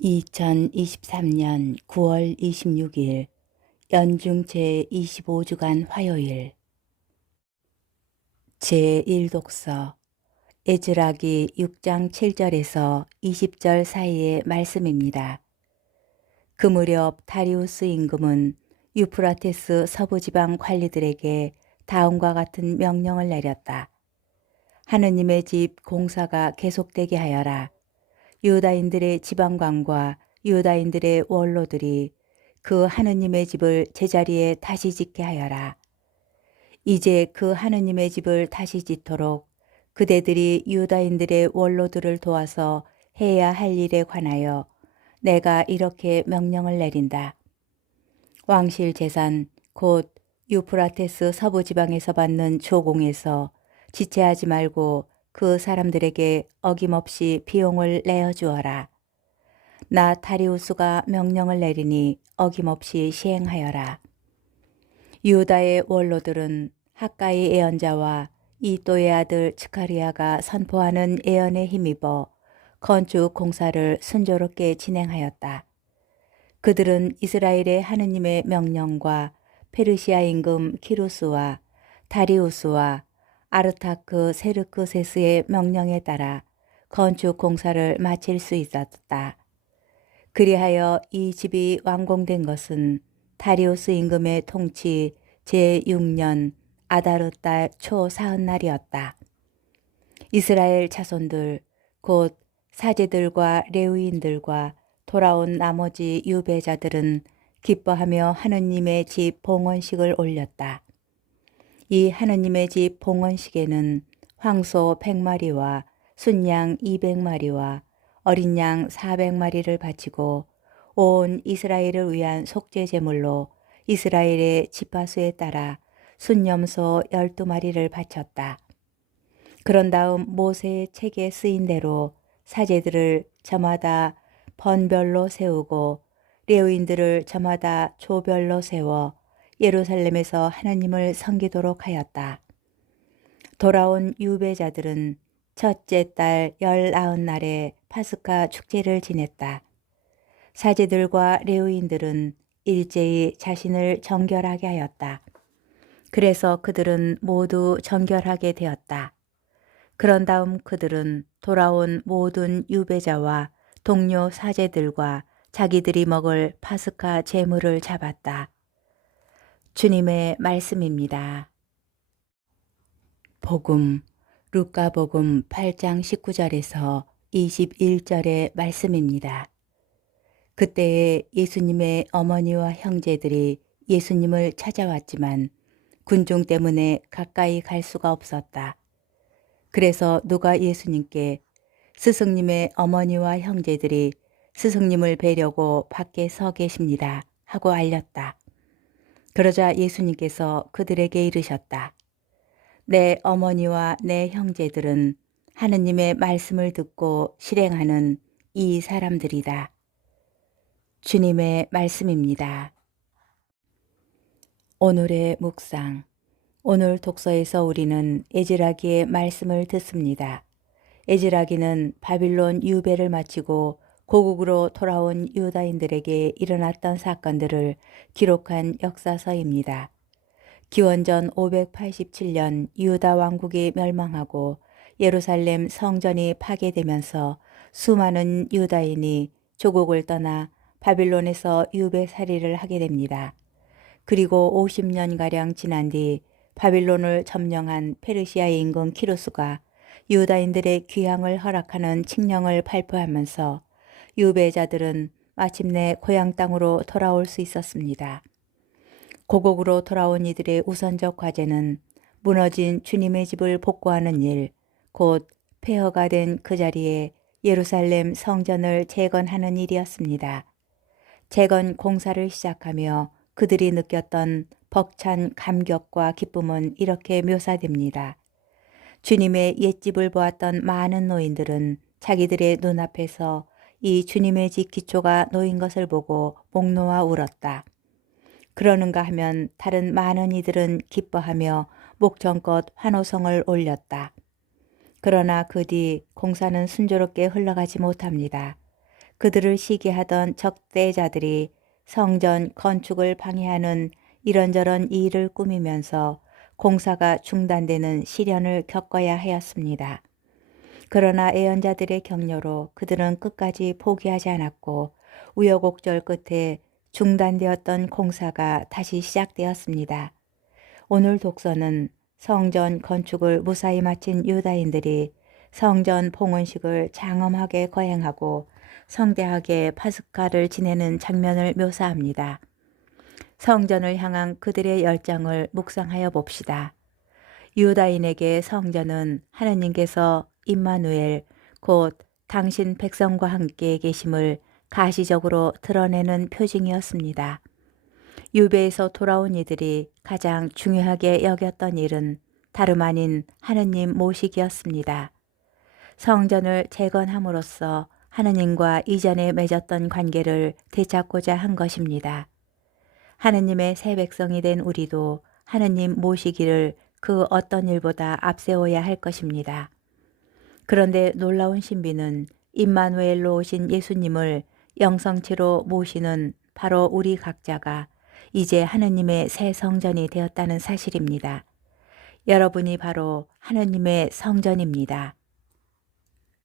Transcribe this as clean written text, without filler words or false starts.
2023년 9월 26일 연중 제25주간 화요일 제1독서 에즈라기 6장 7절에서 20절 사이의 말씀입니다. 그 무렵 다리우스 임금은 유프라테스 서부지방 관리들에게 다음과 같은 명령을 내렸다. 하느님의 집 공사가 계속되게 하여라. 유다인들의 지방관과 유다인들의 원로들이 그 하느님의 집을 제자리에 다시 짓게 하여라. 이제 그 하느님의 집을 다시 짓도록 그대들이 유다인들의 원로들을 도와서 해야 할 일에 관하여 내가 이렇게 명령을 내린다. 왕실 재산 곧 유프라테스 서부지방에서 받는 조공에서 지체하지 말고 그 사람들에게 어김없이 비용을 내어 주어라. 나 다리우스가 명령을 내리니 어김없이 시행하여라. 유다의 원로들은 학가의 예언자와 이또의 아들 츠카리아가 선포하는 예언에 힘입어 건축 공사를 순조롭게 진행하였다. 그들은 이스라엘의 하느님의 명령과 페르시아 임금 키루스와 다리우스와 아르타크 세르크세스의 명령에 따라 건축 공사를 마칠 수 있었다. 그리하여 이 집이 완공된 것은 다리우스 임금의 통치 제6년 아다르 달 초 사흔날이었다. 이스라엘 자손들 곧 사제들과 레위인들과 돌아온 나머지 유배자들은 기뻐하며 하느님의 집 봉헌식을 올렸다. 이 하느님의 집 봉헌식에는 황소 100마리와 순양 200마리와 어린 양 400마리를 바치고 온 이스라엘을 위한 속죄 제물로 이스라엘의 지파수에 따라 순염소 12마리를 바쳤다. 그런 다음 모세의 책에 쓰인 대로 사제들을 저마다 번별로 세우고 레위인들을 저마다 조별로 세워 예루살렘에서 하나님을 섬기도록 하였다. 돌아온 유배자들은 첫째 달 19날에 파스카 축제를 지냈다. 사제들과 레위인들은 일제히 자신을 정결하게 하였다. 그래서 그들은 모두 정결하게 되었다. 그런 다음 그들은 돌아온 모든 유배자와 동료 사제들과 자기들이 먹을 파스카 제물을 잡았다. 주님의 말씀입니다. 복음 루카복음 8장 19절에서 21절의 말씀입니다. 그때에 예수님의 어머니와 형제들이 예수님을 찾아왔지만 군중 때문에 가까이 갈 수가 없었다. 그래서 누가 예수님께 스승님의 어머니와 형제들이 스승님을 뵈려고 밖에 서 계십니다 하고 알렸다. 그러자 예수님께서 그들에게 이르셨다. 내 어머니와 내 형제들은 하느님의 말씀을 듣고 실행하는 이 사람들이다. 주님의 말씀입니다. 오늘의 묵상. 오늘 독서에서 우리는 에즈라기의 말씀을 듣습니다. 에즈라기는 바빌론 유배를 마치고 고국으로 돌아온 유다인들에게 일어났던 사건들을 기록한 역사서입니다. 기원전 587년 유다 왕국이 멸망하고 예루살렘 성전이 파괴되면서 수많은 유다인이 조국을 떠나 바빌론에서 유배살이를 하게 됩니다. 그리고 50년가량 지난 뒤 바빌론을 점령한 페르시아 임금 키루스가 유다인들의 귀향을 허락하는 칙령을 발표하면서 유배자들은 마침내 고향 땅으로 돌아올 수 있었습니다. 고국으로 돌아온 이들의 우선적 과제는 무너진 주님의 집을 복구하는 일, 곧 폐허가 된 그 자리에 예루살렘 성전을 재건하는 일이었습니다. 재건 공사를 시작하며 그들이 느꼈던 벅찬 감격과 기쁨은 이렇게 묘사됩니다. 주님의 옛집을 보았던 많은 노인들은 자기들의 눈앞에서 이 주님의 집 기초가 놓인 것을 보고 목 놓아 울었다. 그러는가 하면 다른 많은 이들은 기뻐하며 목청껏 환호성을 올렸다. 그러나 그 뒤 공사는 순조롭게 흘러가지 못합니다. 그들을 시기하던 적대자들이 성전 건축을 방해하는 이런저런 일을 꾸미면서 공사가 중단되는 시련을 겪어야 하였습니다. 그러나 애연자들의 격려로 그들은 끝까지 포기하지 않았고 우여곡절 끝에 중단되었던 공사가 다시 시작되었습니다. 오늘 독서는 성전 건축을 무사히 마친 유다인들이 성전 봉헌식을 장엄하게 거행하고 성대하게 파스카를 지내는 장면을 묘사합니다. 성전을 향한 그들의 열정을 묵상하여 봅시다. 유다인에게 성전은 하느님께서 임마누엘 곧 당신 백성과 함께 계심을 가시적으로 드러내는 표징이었습니다. 유배에서 돌아온 이들이 가장 중요하게 여겼던 일은 다름 아닌 하느님 모시기였습니다. 성전을 재건함으로써 하느님과 이전에 맺었던 관계를 되찾고자 한 것입니다. 하느님의 새 백성이 된 우리도 하느님 모시기를 그 어떤 일보다 앞세워야 할 것입니다. 그런데 놀라운 신비는 임마누엘로 오신 예수님을 영성체로 모시는 바로 우리 각자가 이제 하느님의 새 성전이 되었다는 사실입니다. 여러분이 바로 하느님의 성전입니다.